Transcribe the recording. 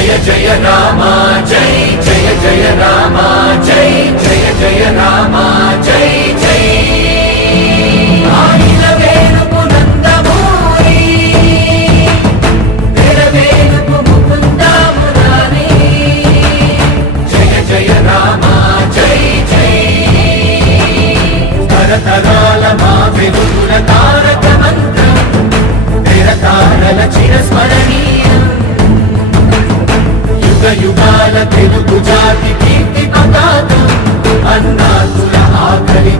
జయ జయ రామ జై జయ జయ రామ జై జయ జయ రామ జై జై ఆయిల వేలుపు నందమూరి తెరవేలుపు ముకుంద మురారి జయ జయ రామ జై జై తరతరాల మా వెలుగుల తారక మంత్రం తెరతారల చిరస్మరణీయం యుగ యుగాల తెలుగు జాతి కీర్తి పతాకం అన్నాతుల ఆకలి